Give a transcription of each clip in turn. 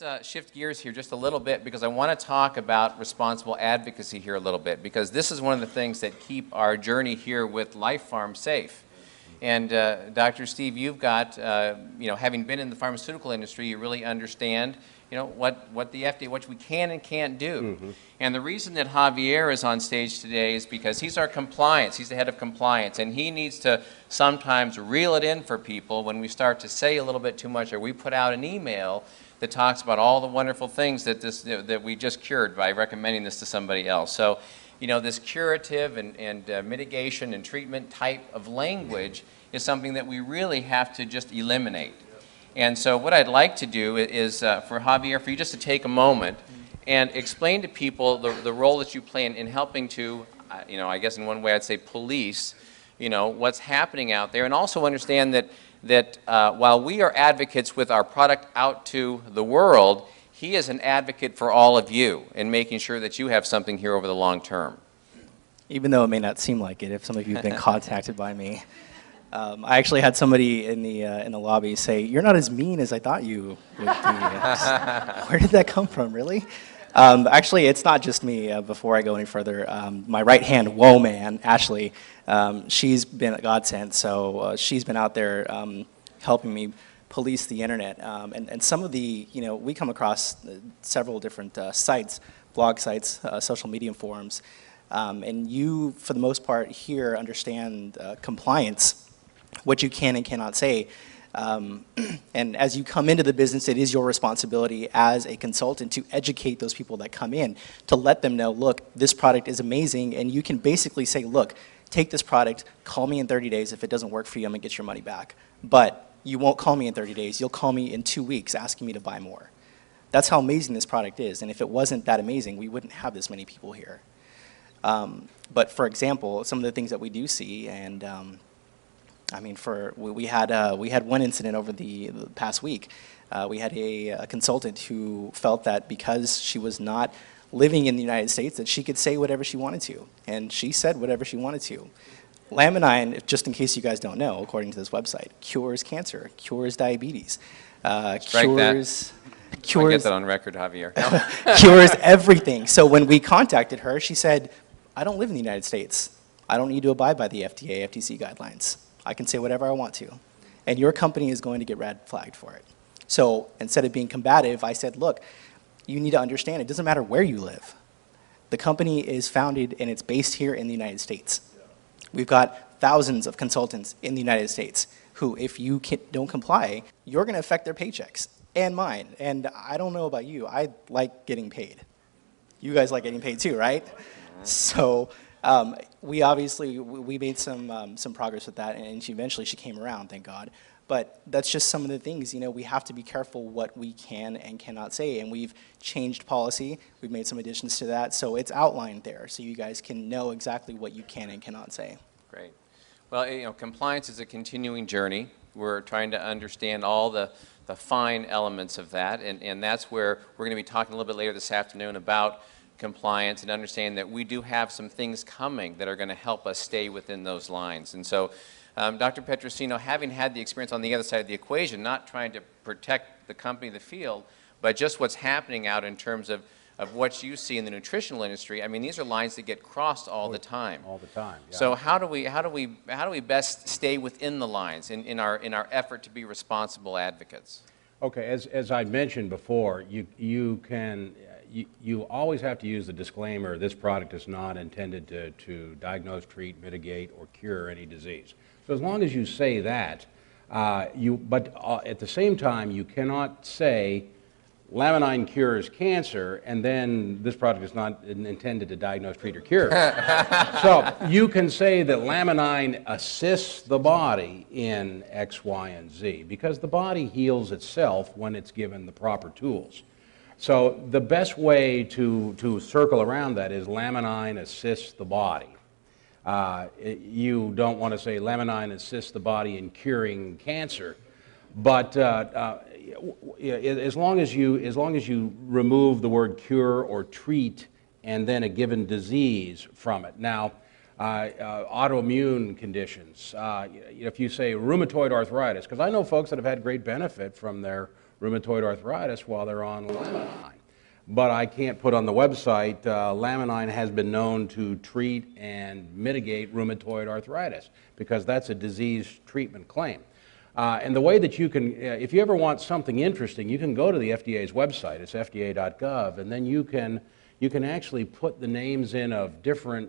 let's shift gears here just a little bit because I want to talk about responsible advocacy here a little bit because this is one of the things that keep our journey here with Life Farm safe. And Dr. Steve, you've got, having been in the pharmaceutical industry, you really understand, what the FDA, what we can and can't do. Mm-hmm. And the reason that Javier is on stage today is because he's our compliance, he's the head of compliance, and he needs to sometimes reel it in for people when we start to say a little bit too much or we put out an email that talks about all the wonderful things that we just cured by recommending this to somebody else. So, this curative and mitigation and treatment type of language is something that we really have to just eliminate. And so what I'd like to do is for Javier, for you just to take a moment and explain to people the role that you play in helping to, I guess in one way I'd say police, what's happening out there, and also understand that while we are advocates with our product out to the world, he is an advocate for all of you in making sure that you have something here over the long term. Even though it may not seem like it, if some of you have been contacted by me. I actually had somebody in the lobby say, "You're not as mean as I thought you would be." Where did that come from, really? Actually, it's not just me. Before I go any further, my right-hand woe man, Ashley, she's been a godsend. So she's been out there helping me police the internet. And some of the, we come across several different sites, blog sites, social media forums, and you, for the most part, here understand compliance, what you can and cannot say. And as you come into the business, it is your responsibility as a consultant to educate those people that come in, to let them know, look, this product is amazing, and you can basically say, look, take this product, call me in 30 days. If it doesn't work for you, I'm going to get your money back. But you won't call me in 30 days. You'll call me in 2 weeks asking me to buy more. That's how amazing this product is. And if it wasn't that amazing, we wouldn't have this many people here. But for example, some of the things that we do see, and we had one incident over the past week. We had a consultant who felt that because she was not living in the United States, that she could say whatever she wanted to, and she said whatever she wanted to. Laminine, just in case you guys don't know, according to this website, cures cancer, cures diabetes, cures. I'll get that on record, Javier. Cures everything. So when we contacted her, she said, I don't live in the United States. I don't need to abide by the FDA, FTC guidelines. I can say whatever I want to. And your company is going to get red flagged for it. So instead of being combative, I said, look, you need to understand it doesn't matter where you live. The company is founded and it's based here in the United States. We've got thousands of consultants in the United States who, if you don't comply, you're going to affect their paychecks and mine. And I don't know about you. I like getting paid. You guys like getting paid too, right? So we obviously made some progress with that, and eventually she came around, thank God. But that's just some of the things, we have to be careful what we can and cannot say, and we've changed policy. We've made some additions to that, so it's outlined there, so you guys can know exactly what you can and cannot say. Great. Well, compliance is a continuing journey. We're trying to understand all the fine elements of that, and that's where we're going to be talking a little bit later this afternoon about compliance and understand that we do have some things coming that are going to help us stay within those lines. And so, Dr. Petrosino, having had the experience on the other side of the equation, not trying to protect the company, the field, but just what's happening out in terms of what you see in the nutritional industry. I mean, these are lines that get crossed all the time. All the time. Yeah. So how do we best stay within the lines in our effort to be responsible advocates? Okay, as I mentioned before, you always have to use the disclaimer, this product is not intended to diagnose, treat, mitigate, or cure any disease. So as long as you say that, but at the same time, you cannot say Laminine cures cancer, and then this product is not intended to diagnose, treat, or cure. So you can say that Laminine assists the body in X, Y, and Z, because the body heals itself when it's given the proper tools. So the best way to circle around that is Laminine assists the body. You don't want to say Laminine assists the body in curing cancer, but as long as you remove the word cure or treat and then a given disease from it. Now, autoimmune conditions. If you say rheumatoid arthritis, because I know folks that have had great benefit from their rheumatoid arthritis while they're on Laminine. But I can't put on the website, Laminine has been known to treat and mitigate rheumatoid arthritis, because that's a disease treatment claim. And the way that you can, if you ever want something interesting, you can go to the FDA's website, it's fda.gov, and then you can actually put the names in of different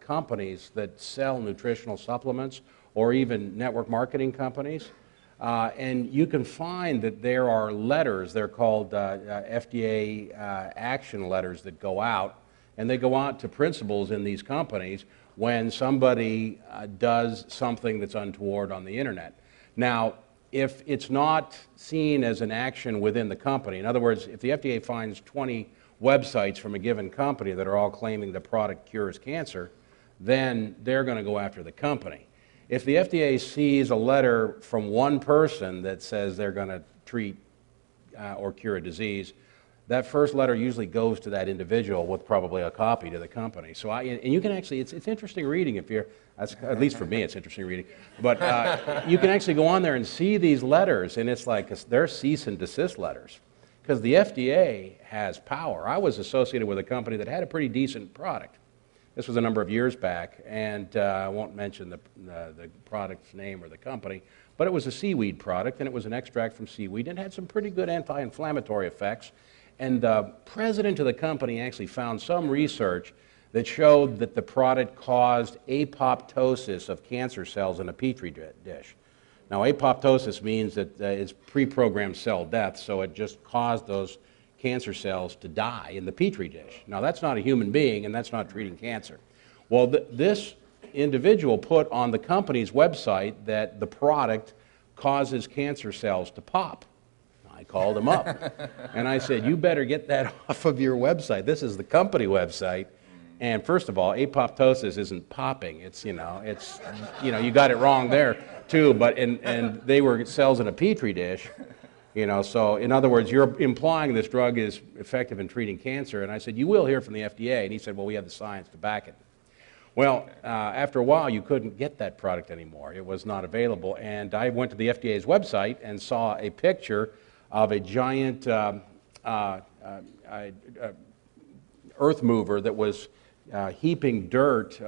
companies that sell nutritional supplements, or even network marketing companies. And you can find that there are letters, they're called FDA action letters, that go out, and they go out to principals in these companies when somebody does something that's untoward on the internet. Now, if it's not seen as an action within the company, in other words, if the FDA finds 20 websites from a given company that are all claiming the product cures cancer, then they're going to go after the company. If the FDA sees a letter from one person that says they're going to treat or cure a disease, that first letter usually goes to that individual with probably a copy to the company. So and you can actually, it's interesting reading if you're, at least for me it's interesting reading, but you can actually go on there and see these letters, and it's like they're cease and desist letters, because the FDA has power. I was associated with a company that had a pretty decent product. This was a number of years back, and I won't mention the product's name or the company, but it was a seaweed product, and it was an extract from seaweed, and it had some pretty good anti-inflammatory effects. And the president of the company actually found some research that showed that the product caused apoptosis of cancer cells in a petri dish. Now, apoptosis means that it's pre-programmed cell death, so it just caused those cancer cells to die in the petri dish. Now, that's not a human being, and that's not treating cancer. Well, this individual put on the company's website that the product causes cancer cells to pop. I called him up, and I said, you better get that off of your website. This is the company website. And first of all, apoptosis isn't popping. It's, you got it wrong there, too. But, and they were cells in a petri dish. So in other words, you're implying this drug is effective in treating cancer. And I said, you will hear from the FDA. And he said, well, we have the science to back it. Well, after a while, you couldn't get that product anymore. It was not available. And I went to the FDA's website and saw a picture of a giant earth mover that was heaping dirt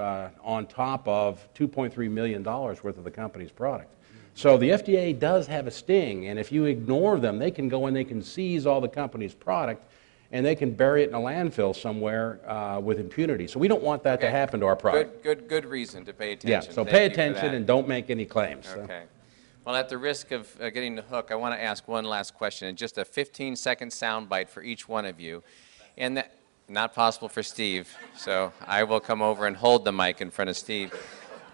on top of $2.3 million worth of the company's product. So the FDA does have a sting, and if you ignore them, they can go and they can seize all the company's product, and they can bury it in a landfill somewhere with impunity. So we don't want that to happen to our product. Good reason to pay attention. Yeah, so pay attention and don't make any claims. Okay. So. Well, at the risk of getting the hook, I want to ask one last question, and just a 15-second soundbite for each one of you. And that, not possible for Steve, so I will come over and hold the mic in front of Steve.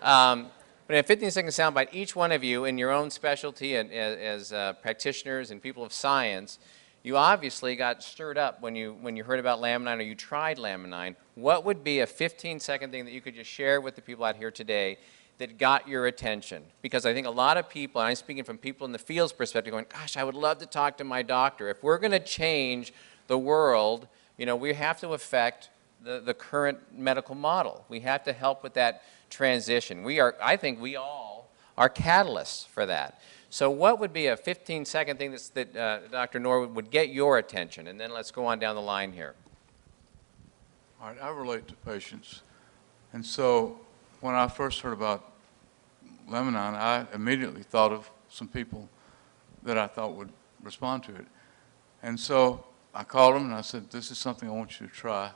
But in a 15-second soundbite, each one of you in your own specialty and as practitioners and people of science, you obviously got stirred up when you heard about Laminine or you tried Laminine. What would be a 15-second thing that you could just share with the people out here today that got your attention? Because I think a lot of people, and I'm speaking from people in the field's perspective, going, gosh, I would love to talk to my doctor. If we're going to change the world, we have to affect the current medical model. We have to help with that transition. I think we all are catalysts for that. So what would be a 15-second thing that Dr. Norwood would get your attention? And then let's go on down the line here. All right, I relate to patients. And so when I first heard about Laminine, I immediately thought of some people that I thought would respond to it. And so I called them and I said, this is something I want you to try.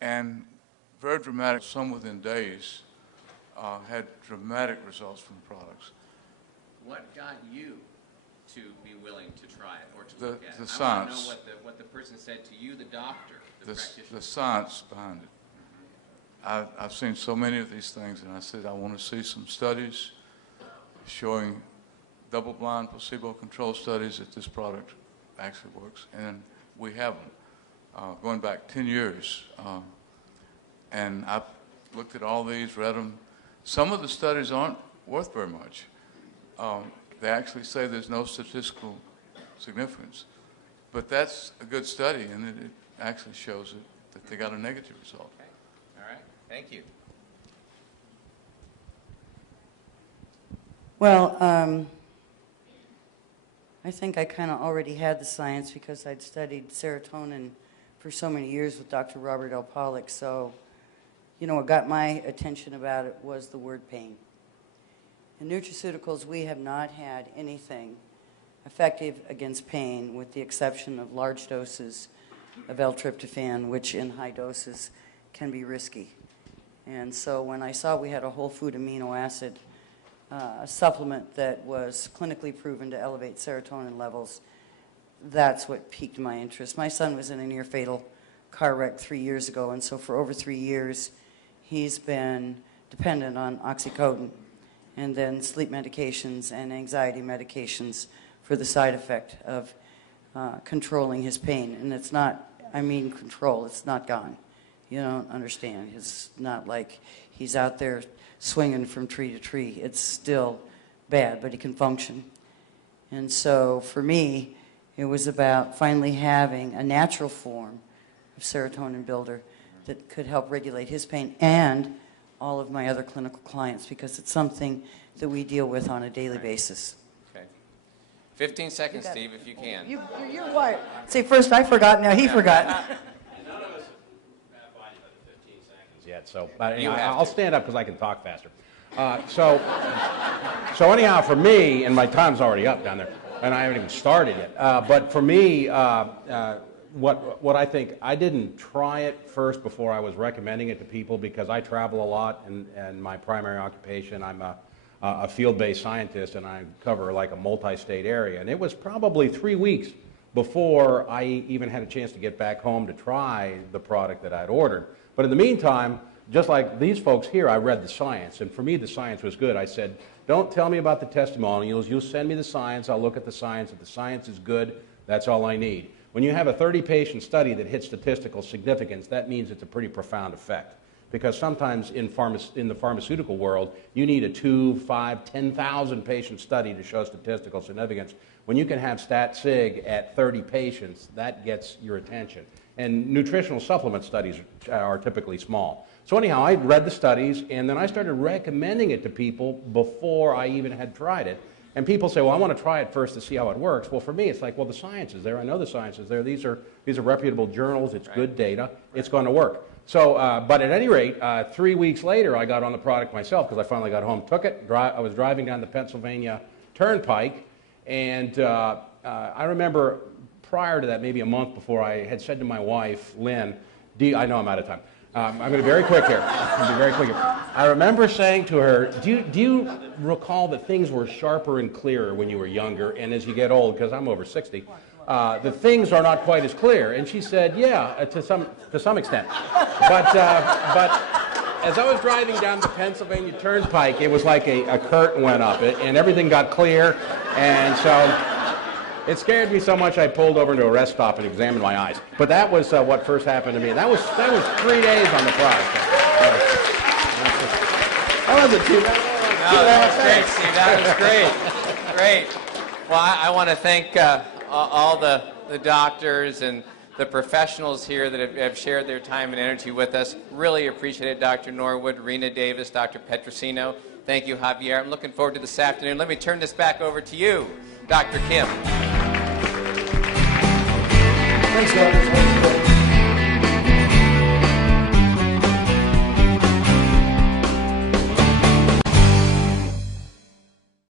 And very dramatic, some within days, had dramatic results from the products. What got you to be willing to try it or to look at it? The science. I want to know what the person said to you, the doctor, the practitioner. The science behind it. I've seen so many of these things, and I said I want to see some studies showing double-blind, placebo-controlled studies that this product actually works, and we have them going back 10 years. And I've looked at all these, read them. Some of the studies aren't worth very much. They actually say there's no statistical significance. But that's a good study, and it actually shows that they got a negative result. Okay. All right. Thank you. Well, I think I kind of already had the science because I'd studied serotonin for so many years with Dr. Robert L. Pollack. So, you know, what got my attention about it was the word pain. In nutraceuticals, we have not had anything effective against pain with the exception of large doses of L-tryptophan, which in high doses can be risky. And so when I saw we had a whole food amino acid supplement that was clinically proven to elevate serotonin levels, that's what piqued my interest. My son was in a near fatal car wreck 3 years ago, and so for over 3 years he's been dependent on oxycodone and then sleep medications and anxiety medications for the side effect of controlling his pain. And it's not, I mean control, it's not gone. You don't understand. It's not like he's out there swinging from tree to tree. It's still bad, but he can function. And so for me, it was about finally having a natural form of serotonin builder that could help regulate his pain and all of my other clinical clients, because it's something that we deal with on a daily basis. Okay. 15 seconds, Steve, if you can. You're quiet. Say first I forgot, now he forgot. None of us have find the 15 seconds yet, so but anyway, I'll stand up because I can talk faster. So anyhow, for me, and my time's already up down there, and I haven't even started yet. But for me, what I think, I didn't try it first before I was recommending it to people because I travel a lot, and my primary occupation, I'm a field-based scientist, and I cover like a multi-state area. And it was probably 3 weeks before I even had a chance to get back home to try the product that I'd ordered. But in the meantime, just like these folks here, I read the science, and for me the science was good. I said, don't tell me about the testimonials, you'll send me the science, I'll look at the science. If the science is good, that's all I need. When you have a 30-patient study that hits statistical significance, that means it's a pretty profound effect. Because sometimes in the pharmaceutical world, you need a 2, 5, 10,000 patient study to show statistical significance. When you can have stat sig at 30 patients, that gets your attention. And nutritional supplement studies are typically small. So anyhow, I read the studies, and then I started recommending it to people before I even had tried it. And people say, well, I want to try it first to see how it works. Well, for me, it's like, well, the science is there. I know the science is there. These are reputable journals. It's good data. It's going to work. So, but at any rate, 3 weeks later, I got on the product myself because I finally got home, took it. I was driving down the Pennsylvania Turnpike, and I remember prior to that, maybe a month before, I had said to my wife, Lynn, I know I'm out of time. I'm going to be very quick here. I remember saying to her, do you recall that things were sharper and clearer when you were younger, and as you get old, because I'm over 60, the things are not quite as clear? And she said, yeah, to some extent. But as I was driving down the Pennsylvania Turnpike, it was like a curtain went up, and everything got clear, and so it scared me so much I pulled over into a rest stop and examined my eyes. But that was what first happened to me. That was 3 days on the product. That wasn't too bad. No, that was great, Steve. That was great. Great. Well, I want to thank all the doctors and the professionals here that have shared their time and energy with us. Really appreciate it, Dr. Norwood, Rena Davis, Dr. Petrosino. Thank you, Javier. I'm looking forward to this afternoon. Let me turn this back over to you, Dr. Kim. Thanks, Dr.